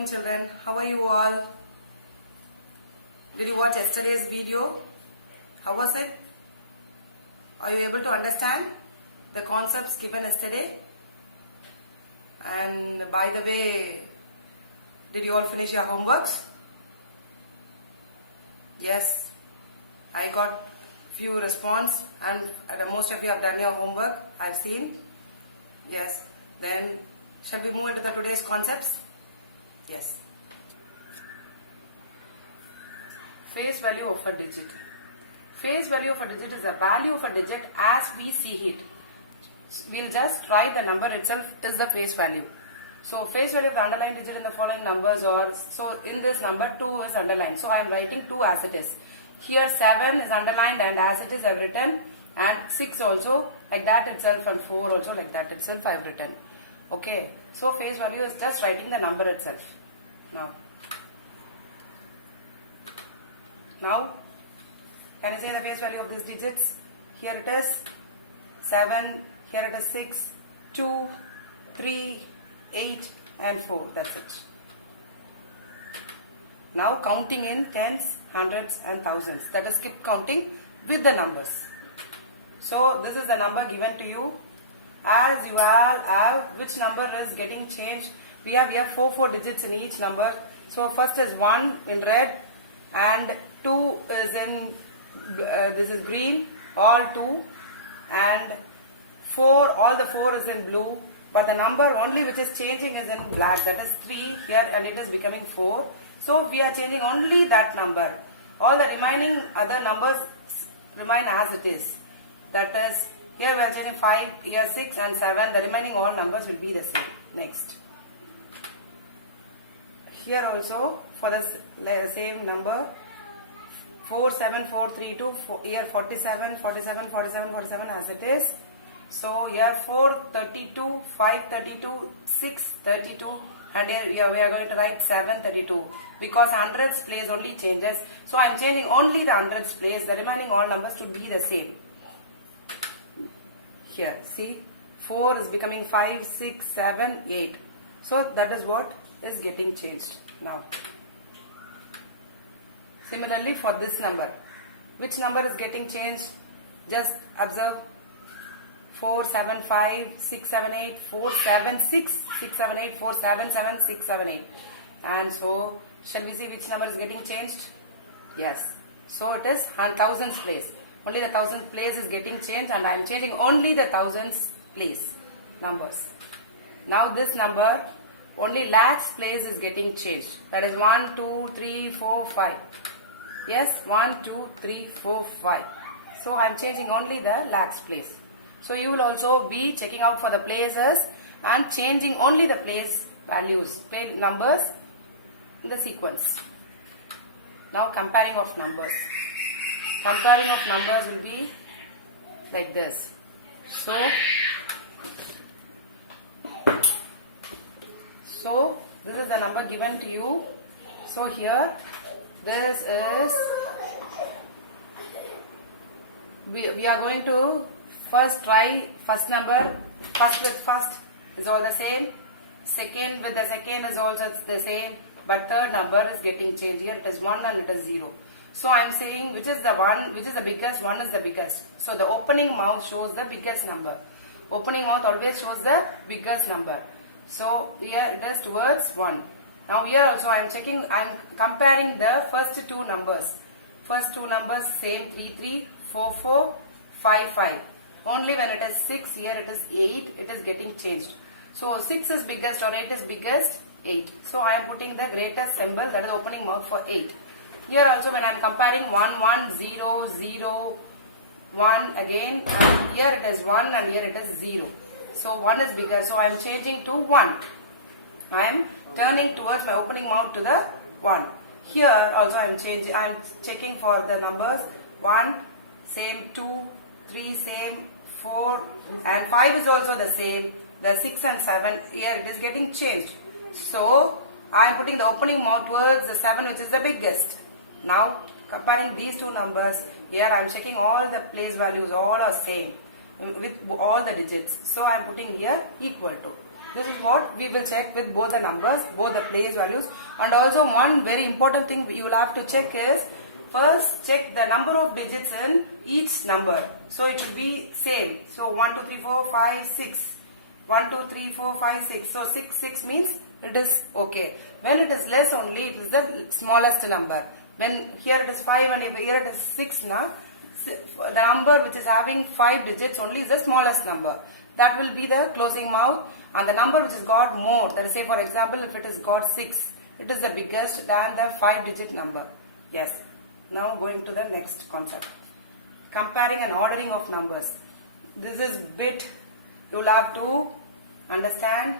morning children. How are you all? Did you watch yesterday's video? How was it? Are you able to understand the concepts given yesterday? And by the way, did you all finish your homeworks? Yes, I got few response and most of you have done your homework, I've seen. Yes, then shall we move into the today's concepts? Yes. Face value of a digit. Face value of a digit is the value of a digit as we see it. We'll just write the number itself is the face value. So face value of the underlined digit in the following numbers are, so in this number 2 is underlined. So I am writing 2 as it is. Here 7 is underlined and as it is I have written, and 6 also like that itself, and 4 also like that itself I have written. Okay. So face value is just writing the number itself. Now, can you say the face value of these digits? Here it is 7, here it is 6, 2, 3, 8 and 4. That's it. Now counting in tens, hundreds and thousands. That is skip counting with the numbers. So this is the number given to you. As you all have, which number is getting changed? We have here 4 digits in each number. So first is 1 in red and 2 is in, this is green, all 2, and 4, all the 4 is in blue. But the number only which is changing is in black, that is 3 here, and it is becoming 4. So we are changing only that number. All the remaining other numbers remain as it is. That is, here we are changing 5, here 6 and 7. The remaining all numbers will be the same. Next. Here also for the same number, 4, 7, 4, 3, 2, here 47, 47, 47, 47 as it is. So here 4, 32, 5, 32, 6, 32, and here we are going to write 7, 32 because hundreds place only changes. So I am changing only the hundreds place. The remaining all numbers should be the same. Here see, 4 is becoming 5, 6, 7, 8. So that is what is getting changed now. Similarly for this number, which number is getting changed? Just observe. 4, 7, 5, 6, 7, 8, 4, 7, 6, 6, 7, 8, 4, 7, 7, 6, 7, 8. And so, shall we see which number is getting changed? Yes. So it is thousands place. Only the thousands place is getting changed, and I am changing only the thousands place numbers. Now this number, only lakhs place is getting changed. That is 1, 2, 3, 4, 5. Yes, 1, 2, 3, 4, 5. So I am changing only the lakhs place. So you will also be checking out for the places and changing only the place values, numbers in the sequence. Now comparing of numbers. Comparing of numbers will be like this. So this is the number given to you. So here this is, we are going to first try first number, first with first is all the same, second with the second is also the same, but third number is getting changed. Here it is 1 and it is 0. So I am saying which is the one, which is the biggest, 1 is the biggest. So the opening mouth shows the biggest number. Opening mouth always shows the biggest number. So here it is towards 1. Now here also I am checking, I am comparing the first 2 numbers. First 2 numbers same, 3, 3, 4, 4, 5, 5. Only when it is 6, here it is 8, it is getting changed. So 6 is biggest or 8 is biggest, 8. So I am putting the greatest symbol, that is opening mouth for 8. Here also when I am comparing 1, 1, 0, 0, 1 again, and here it is 1 and here it is 0. So 1 is bigger, so I am changing to 1. I am turning towards my opening mouth to the 1. Here also I am checking for the numbers 1, same, 2, 3 same, 4 and 5 is also the same. The 6 and 7, here it is getting changed. So I am putting the opening mouth towards the 7, which is the biggest. Now comparing these 2 numbers, here I am checking all the place values, all are same with all the digits. So I am putting here equal to. This is what we will check with both the numbers, both the place values. And also one very important thing you will have to check is, first check the number of digits in each number. So it should be same. So 1, 2, 3, 4, 5, 6. 1, 2, 3, 4, 5, 6. So 6 means it is okay. When it is less only, it is the smallest number. When here it is 5 and here it is 6 now, the number which is having 5 digits only is the smallest number. That will be the closing mouth, and the number which has got more, that is, say for example, if it has got 6, it is the biggest than the 5-digit number. Yes. Now going to the next concept. Comparing and ordering of numbers. This is bit you will have to understand.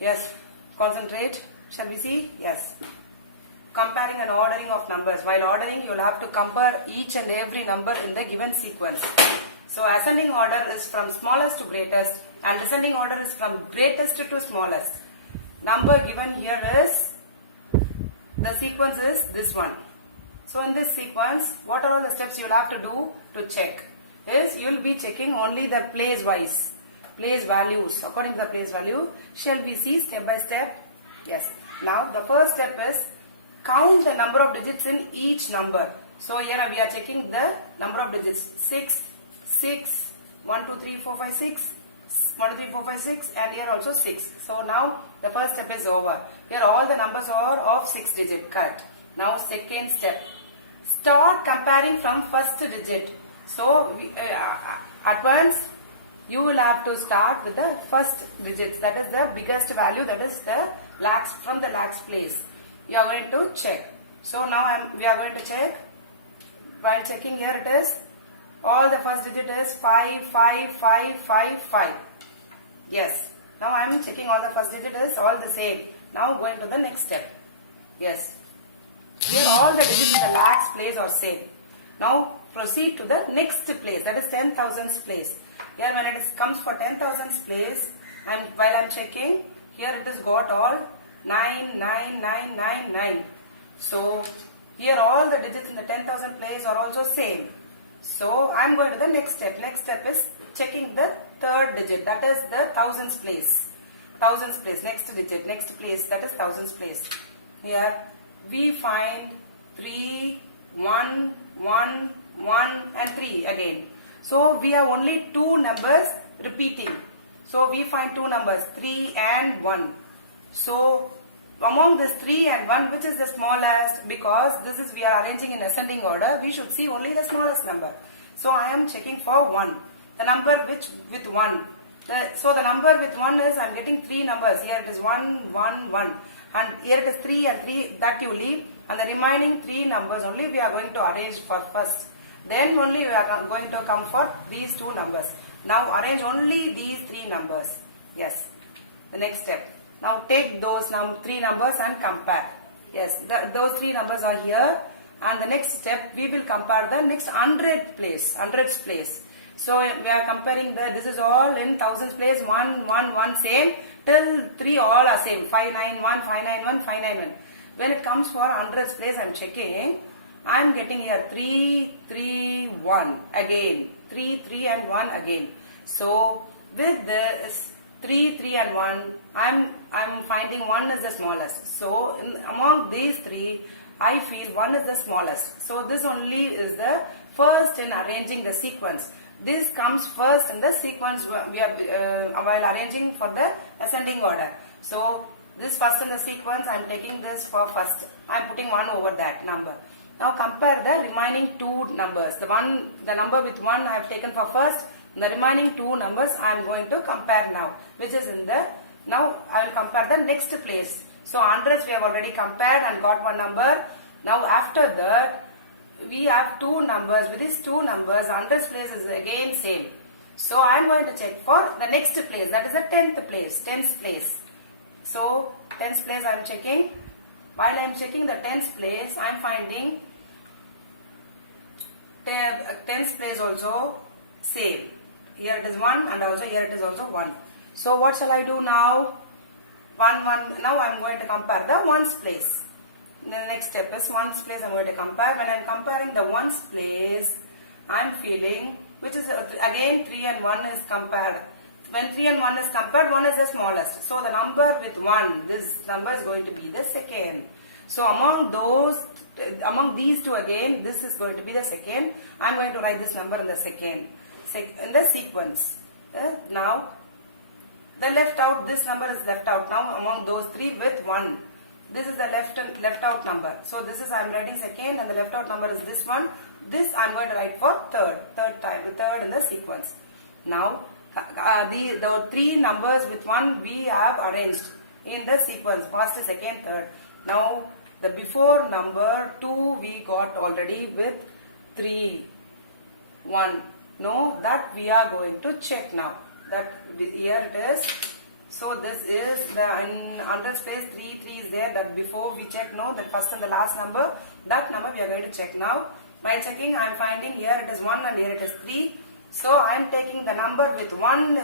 Yes. Concentrate. Shall we see? Yes. Comparing and ordering of numbers. While ordering, you will have to compare each and every number in the given sequence. So ascending order is from smallest to greatest, and descending order is from greatest to smallest. Number given here is, the sequence is this one. So in this sequence, what are all the steps you will have to do to check? Is you will be checking only the place wise, place values. According to the place value, shall we see step by step? Yes. Now the first step is count the number of digits in each number. So here we are checking the number of digits. 6, 6, 1, 2, 3, 4, 5, 6, 1, 2, 3, 4, 5, 6, and here also 6. So now the first step is over. Here all the numbers are of 6 digit, correct. Now second step. Start comparing from first digit. So at once you will have to start with the first digits. That is the biggest value, that is the lakhs, from the lakhs place. You are going to check. So now we are going to check. While checking here it is, all the first digit is 5, 5, 5, 5, 5. Yes. Now I am checking all the first digit is all the same. Now going to the next step. Yes. Here all the digits in the lakhs place are same. Now proceed to the next place, that is 10,000s place. Here when it comes for 10,000s place, while I am checking, here it is got all 9, 9, 9, 9, 9. So here all the digits in the 10,000 place are also same. So I am going to the next step. Next step is checking the third digit, that is the thousands place. Thousands place, next digit, next place, that is thousands place. Here we find 3, 1, 1, 1 and 3 again. So we have only 2 numbers repeating. So we find 2 numbers, 3 and 1. So among this 3 and 1, which is the smallest? Because this is, we are arranging in ascending order, we should see only the smallest number. So I am checking for 1. The number which with 1. So the number with 1 is, I am getting 3 numbers. Here it is 1, 1, 1. And here it is 3 and 3, that you leave. And the remaining 3 numbers only we are going to arrange for first. Then only we are going to come for these 2 numbers. Now arrange only these 3 numbers. Yes. The next step. Now take those 3 numbers and compare. Yes, those 3 numbers are here. And the next step, we will compare the next 100 place, 100th place. So we are comparing this is all in thousands place, 1, 1, 1 same, till 3 all are same, 591, 591, 591. When it comes for 100th place, I am checking, I am getting here 3, 3, 1 again, 3, 3 and 1 again. So with this 3, 3 and 1, I'm finding 1 is the smallest. So among these 3, I feel 1 is the smallest. So this only is the first in arranging the sequence. This comes first in the sequence we are while arranging for the ascending order. So this first in the sequence, I am taking this for first. I am putting 1 over that number. Now compare the remaining 2 numbers. The number with 1 I have taken for first. The remaining 2 numbers I am going to compare now, which is in the, now I will compare the next place. So hundreds we have already compared and got 1 number. Now after that, we have 2 numbers. With these 2 numbers, hundreds place is again same. So I am going to check for the next place, that is the 10th place, 10th place. So 10th place I am checking. While I am checking the 10th place, I am finding 10th place also same. Here it is 1 and also here it is also 1. So what shall I do now? 1, 1. Now I am going to compare the 1's place. The next step is 1's place I am going to compare. When I am comparing the 1's place, I am feeling, which is again 3 and 1 is compared. when 3 and 1 is compared, 1 is the smallest. So the number with 1, this number is going to be the second. So among these two again, this is going to be the second. I am going to write this number in the second, in the sequence. Now, the left out, this number is left out now among those three with 1. This is the left out number. So this is I am writing second and the left out number is this one. This I am going to write for third in the sequence. Now, the three numbers with 1 we have arranged in the sequence, first, second, third. Now, the before number 2 we got already with 3, 1. No, that we are going to check now. That here it is. So this is the in hundreds place 3 is there. That before we check, no, the first and the last number. That number we are going to check now. While checking, I am finding here it is 1 and here it is 3. So I am taking the number with 1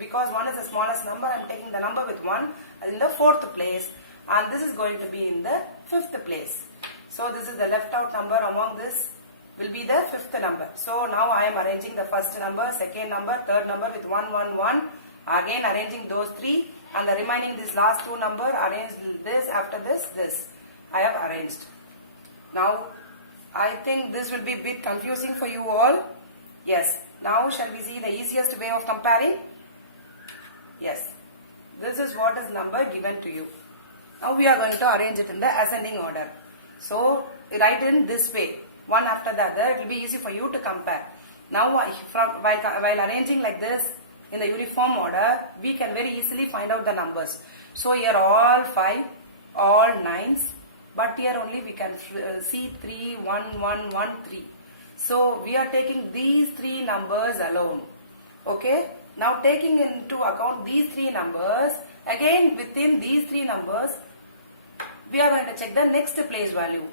because 1 is the smallest number. I am taking the number with 1 in the 4th place, and this is going to be in the 5th place. So this is the left out number among this will be the 5th number. So now I am arranging the first number, second number, third number with 1, 1, 1. Again arranging those 3, and the remaining this last 2 number arranged this after this I have arranged. Now I think this will be a bit confusing for you all. Yes. Now shall we see the easiest way of comparing? Yes. This is what is number given to you. Now we are going to arrange it in the ascending order. So write in this way, one after the other. It will be easy for you to compare. Now while arranging like this in the uniform order, we can very easily find out the numbers. So here all 5, all 9s, but here only we can see 3, 1, 1, 1, 3. So we are taking these 3 numbers alone. Okay. Now taking into account these 3 numbers, again within these 3 numbers, we are going to check the next place value.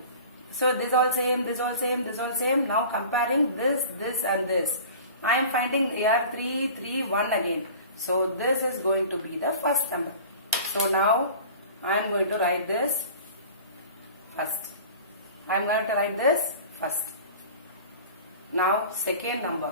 So this all same, this all same, this all same. Now comparing this and this. I am finding here 3, 3, 1 again. So this is going to be the first number. So now I am going to write this first. I am going to write this first. Now second number.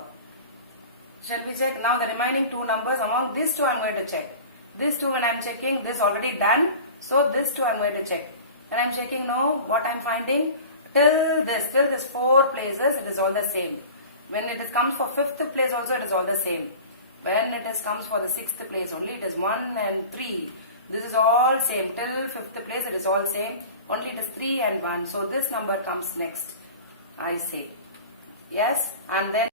Shall we check? Now the remaining 2 numbers among these 2 I am going to check. These 2 when I am checking, this already done. So this 2 I am going to check. And I am checking now what I am finding. Till this 4 places it is all the same. When it comes for 5th place also it is all the same. When it comes for the 6th place only it is 1 and 3. This is all same. Till 5th place it is all same. Only it is 3 and 1. So this number comes next. I say. Yes. And then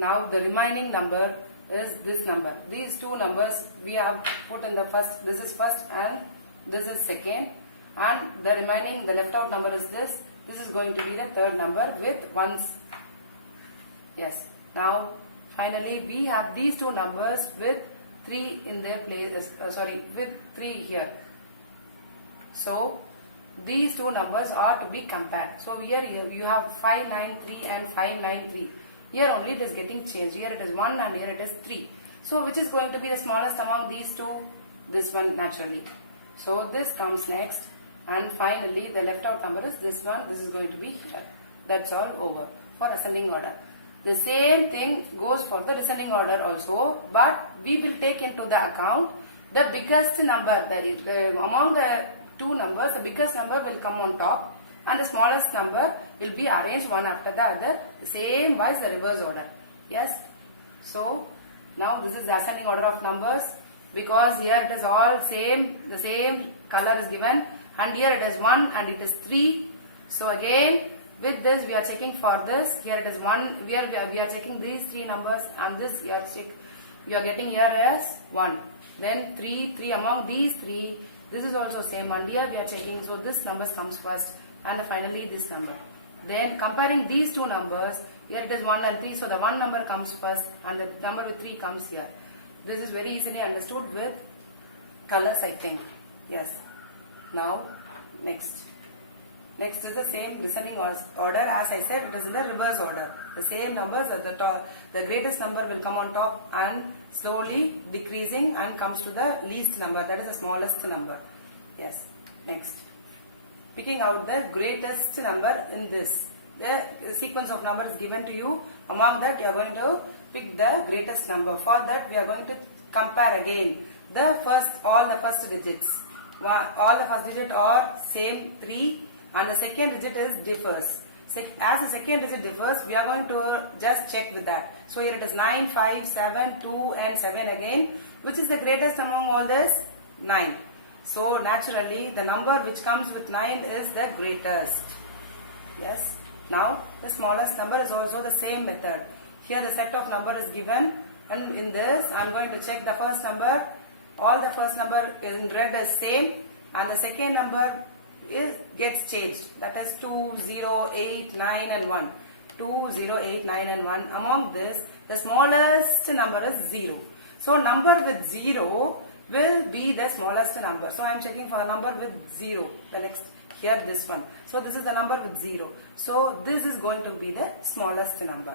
now the remaining number is this number. These 2 numbers we have put in the first. This is first and this is second. And the remaining, the left out number is this. This is going to be the third number with 1s. Yes. Now finally we have these 2 numbers with 3 in their place. With 3 here. So these 2 numbers are to be compared. So here you have 593 and 593. Here only it is getting changed. Here it is 1 and here it is 3. So which is going to be the smallest among these 2? This one naturally. So this comes next. And finally the left out number is this one. This is going to be here. That's all over for ascending order. The same thing goes for the descending order also. But we will take into the account the biggest number. Among the 2 numbers, the biggest number will come on top and the smallest number will be arranged one after the other, the same wise the reverse order. Yes. So now this is the ascending order of numbers, because here it is all same, the same color is given, and here it is 1 and it is 3. So again with this we are checking for this. Here it is 1, we are checking these 3 numbers, and this you are getting here as 1. Then 3 among these 3. This is also same, and here we are checking, so this number comes first and finally this number. Then comparing these 2 numbers, here it is 1 and 3, so the 1 number comes first and the number with 3 comes here. This is very easily understood with colors, I think. Yes. Now next is the same descending order. As I said, it is in the reverse order. The same numbers at the top, the greatest number will come on top and slowly decreasing and comes to the least number, that is the smallest number. Yes. Next, picking out the greatest number in this. The sequence of numbers given to you. Among that you are going to pick the greatest number. For that we are going to compare again all the first digits. All the first digit are same 3 and the second digit is differs. As the second digit differs, we are going to just check with that. So here it is 9, 5, 7, 2 and 7 again. Which is the greatest among all this? 9. So naturally the number which comes with 9 is the greatest. Yes. Now the smallest number is also the same method. Here the set of number is given, and in this I am going to check the first number. All the first number in red is same, and the second number gets changed. That is 2, 0, 8, 9 and 1. 2, 0, 8, 9 and 1. Among this, the smallest number is 0. So number with 0 will be the smallest number. So I am checking for the number with 0. The next, here this one. So this is the number with 0. So this is going to be the smallest number.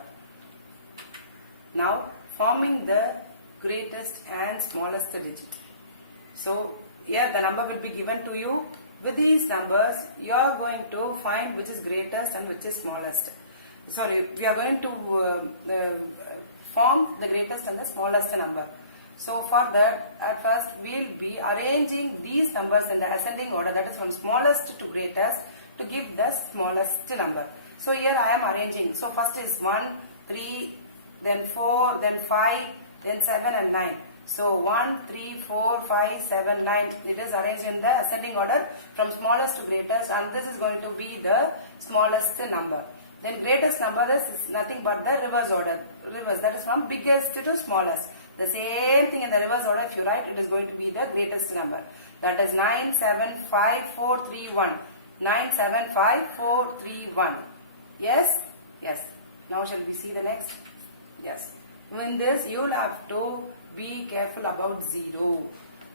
Now forming the greatest and smallest digit. So here the number will be given to you. With these numbers you are going to find which is greatest and which is smallest. Sorry, we are going to form the greatest and the smallest number. So for that, at first we will be arranging these numbers in the ascending order, that is from smallest to greatest, to give the smallest number. So here I am arranging. So first is 1, 3, then 4, then 5, then 7 and 9. So 1, 3, 4, 5, 7, 9. It is arranged in the ascending order from smallest to greatest, and this is going to be the smallest number. Then greatest number is nothing but the reverse order. Reverse, that is from biggest to smallest. The same thing in the reverse order, if you write, it is going to be the greatest number. That is 9, 7, 5, 4, 3, 1. 9, 7, 5, 4, 3, 1. Yes? Yes. Now shall we see the next? Yes. In this, you will have to be careful about 0.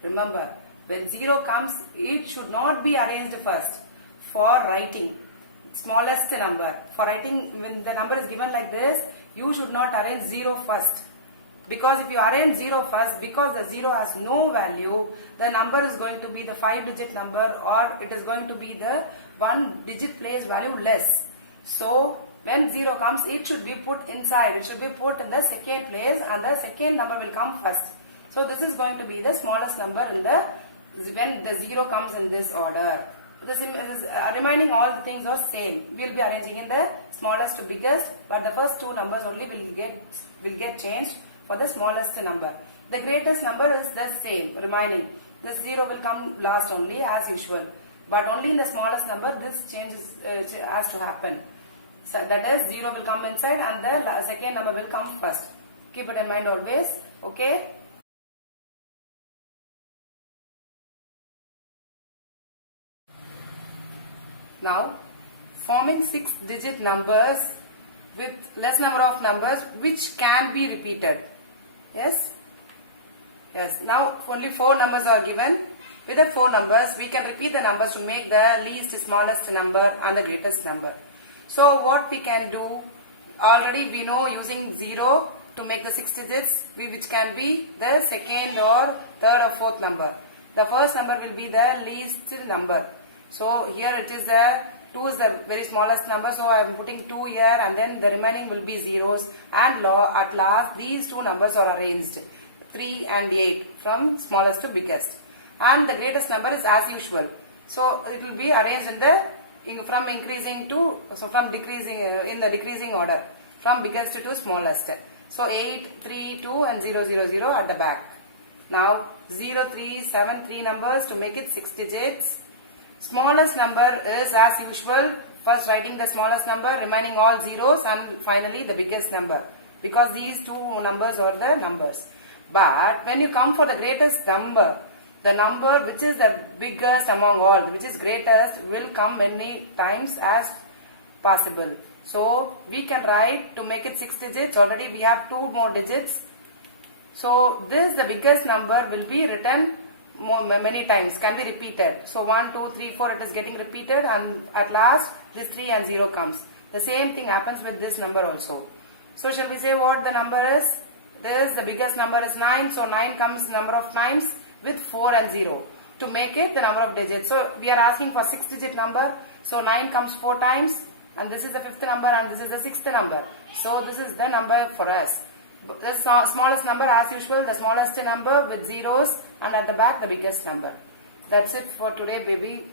Remember, when 0 comes, it should not be arranged first for writing. Smallest number. For writing, when the number is given like this, you should not arrange 0 first. Because if you arrange 0 first, because the 0 has no value, the number is going to be the 5-digit number, or it is going to be the 1-digit place value less. So when 0 comes, it should be put inside. It should be put in the second place, and the second number will come first. So this is going to be the smallest number in the when the 0 comes in this order. Remaining all the things are same. We will be arranging in the smallest to biggest, but the first two numbers only will get changed for the smallest number. The greatest number is the same, remaining. This 0 will come last only as usual, but only in the smallest number this change has to happen. So that is 0 will come inside and the second number will come first. Keep it in mind always. Okay. Now, forming 6-digit numbers with less number of numbers which can be repeated. Yes? Yes. Now, only 4 numbers are given. With the 4 numbers, we can repeat the numbers to make the least smallest number and the greatest number. So, what we can do, already we know using 0 to make the 6 digits, which can be the second or third or fourth number. The first number will be the least number. So here it is 2 is the very smallest number, so I am putting 2 here, and then the remaining will be zeros, and at last these 2 numbers are arranged, 3 and 8, from smallest to biggest, and the greatest number is as usual. So it will be arranged from decreasing in the decreasing order, from biggest to smallest. So 8, 3, 2 and 0, 0, 0 at the back. Now 0, 3, 7, 3 numbers to make it 6 digits. Smallest number is as usual, first writing the smallest number, remaining all zeros, and finally the biggest number, because these 2 numbers are the numbers. But when you come for the greatest number, the number which is the biggest among all, which is greatest, will come many times as possible. So we can write to make it 6 digits. Already we have 2 more digits. So this, the biggest number, will be written many times, can be repeated. So 1, 2, 3, 4, it is getting repeated, and at last this 3 and 0 comes. The same thing happens with this number also. So shall we say what the number is? The biggest number is 9. So 9 comes number of times with 4 and 0 to make it the number of digits. So we are asking for 6-digit number. So 9 comes 4 times, and this is the 5th number, and this is the 6th number. So this is the number for us. The smallest number as usual, the smallest number with zeros, and at the back the biggest number. That's it for today, baby.